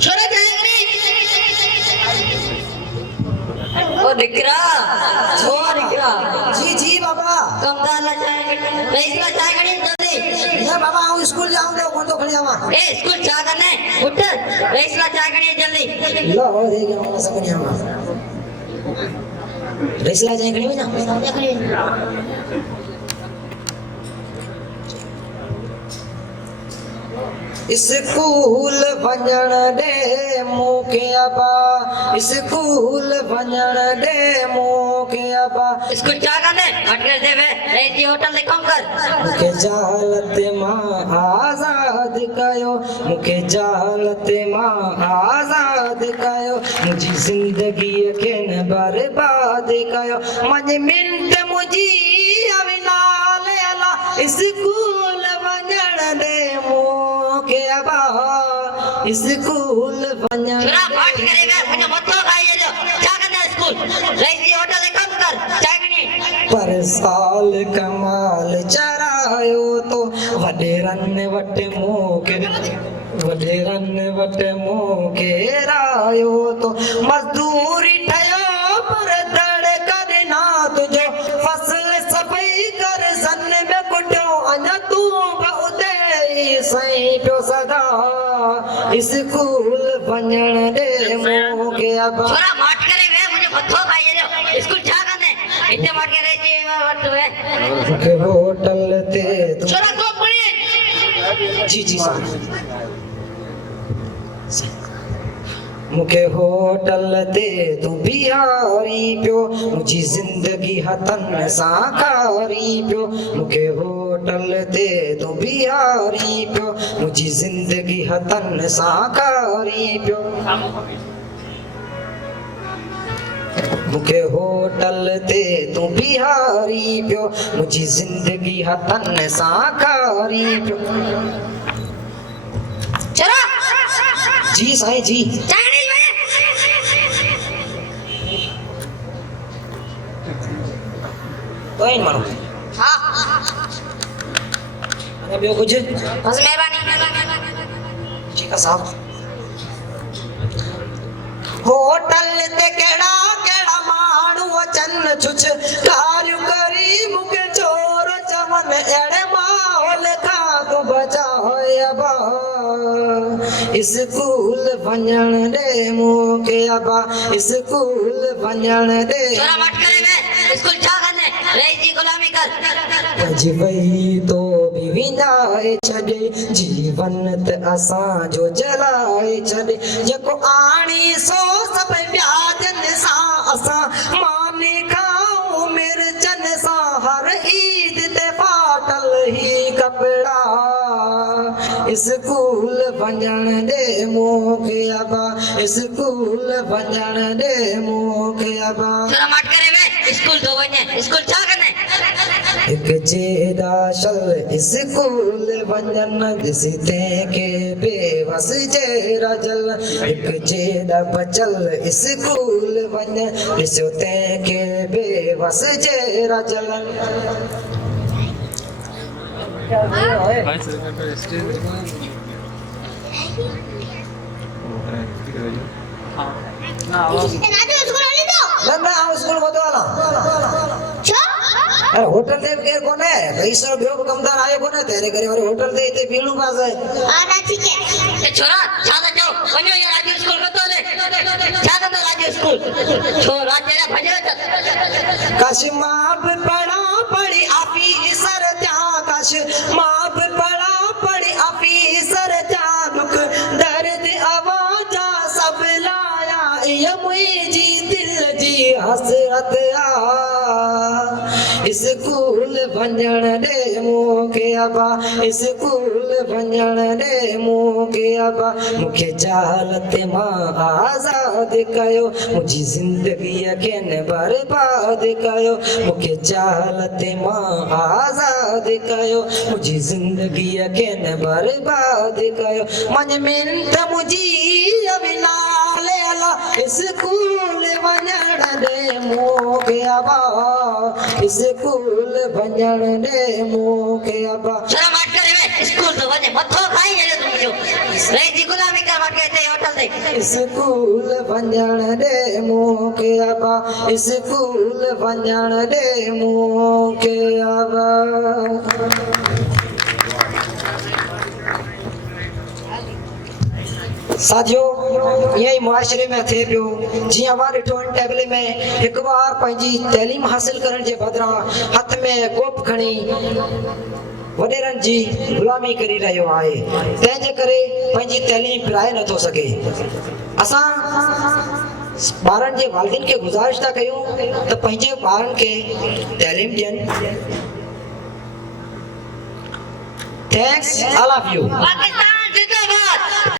छोरा जाएंगे ओ दिकरा दिकरा जी जी बाबा कम दाला जाएंगे रईसला जाएंगे जल्दी ना बाबा हूँ स्कूल जाऊंगा कौन तो खड़ी आवा ए स्कूल जा करने उठ रईसला जाएंगे जल्दी लो हो रे क्या मैं समझ नहीं आवा रेसला जाएंगे नहीं ना स्कूल वञण दे मूंखे अबा स्कूल वञण दे मूंखे अबा स्कूल जा करने अटकर दे वे रईस जी होटल में कम कर मूंखे जालत मां आजाद कयो मूंखे जालत मां आजाद कयो मुंहिंजी ज़िंदगीअ खे न बर्बाद कयो मुंहिंजे मिंट मुंहिंजी अविनाल अला स्कूल वञण दे मूंखे अबा स्कूल वञण छोरा पाठ करे वे मुझे मतो खाइए जो जा करने स्कूल रईस जी होटल में कम कर जाएंगे पर साल कमाल चरायो तो वडेरन वट मूंखे वडेरन वट मूंखे रायो तो मजदूरी ठयो पर दड़ करे ना तुझो फसल सभई कर सन में कुटियो अञा तूं बहुते सही पियो सदा स्कूल वञण दे मूंखे अबा छोरा माठ करे वे मुझे मतो खाइए जो स्कूल जा करने इतने माठ करे जी वट वे मूंखे होटल ते तूं छोरा को पड़ी जी जी साहब मूंखे होटल ते तूं बिहारी पियो मुंहिंजी ज़िंदगी हथनि सां खारी पियो मूंखे होटल ते तूं बिहारी पियो मुंहिंजी ज़िंदगी हथनि सां खारी पियो मूंखे होटल ते तूं बिहारी पियो मुंहिंजी ज़िंदगी हथनि सां खारी पियो छोरा जी साईं जी जाएंगे तो इन मानो हां अरे बियो कुछ बस मेहरबानी ठीक है साहब होटल ते केड़ा केड़ा माण्हू अचन छुछ कार्य करी मूंखे चोर चवन अहिड़े माहौल खां तूं बचाए अबा स्कूल वञण दे मूंखे अबा स्कूल वञण दे छोरा मत करे वे स्कूल जा करने रईस जी गुलामी कर अज वई तो भी विञाए छॾे जीवन त असांजो जलाए छॾे जेको आणी सो सभु प्याजनि सां असां मानी खाऊं मिर्चनि सां हर ईद ते फाटल ई कपिड़ा स्कूल वञण दे मूंखे अबा स्कूल वञण दे मूंखे अबा छोरा मत करे वे स्कूल तो वने स्कूल जा करने एक जेड़ा शल स्कूल वञन ॾिसते के बेवस जेड़ा जल एक जेड़ा बचल स्कूल वञ ॾिसो तंहिंखे बेवस जेड़ा जल स्कूल को अरे होटल दे केर कोने पैसा बियो कमदार आए कोने तेरे करे वाले होटल दे इते पीणू पास है आना ठीक है छोरा छादा जाओ वनो ये राजू स्कूल में तो ले छादा तो राजू स्कूल छोरा तेरा भजो कश माप पढ़ा पढ़ी ऑफिसर त्या कश माप पढ़ा पढ़ी ऑफिसर त्या दुख दर्द आवाजा सब लाया ये मुझी दिल जी हसरत आ स्कूल वञण दे मूंखे अबा स्कूल वञण दे मूंखे अबा मूंखे जालत मां आज़ाद कयो मुंहिंजी ज़िंदगीअ खे न बर्बाद कयो मूंखे जालत मां आज़ाद कयो मुंहिंजी ज़िंदगीअ खे न बर्बाद कयो मुंहिंजे मिंट मुंहिंजी अविनाल अला स्कूल वञण दे मूंखे अबा स्कूल वञण दे मूंखे अबा छोरा मत करे वे स्कूल तो वने मथो खाई जड़े तुमजो रे जी गुलामी कर वाके ते होटल दे स्कूल वञण ॾे मूंखे अबा स्कूल वञण ॾे मूंखे अबा साथियों यही मुआशरे में थे पियो जी हमारे ठोन टेबल में एक बार पंहिंजी तैलीम हासिल करण जे बदिरां हथ में कोप खणी वडेरन जी गुलामी करी रहियो आहे तंहिंजे करे पंहिंजी तैलीम पिराए नथो सघे असां ॿारनि जे वालिदिन खे गुज़ारिश था कयूं त पंहिंजे ॿारनि खे तैलीम ॾियनि thanks all of you Pakistan जिंदाबाद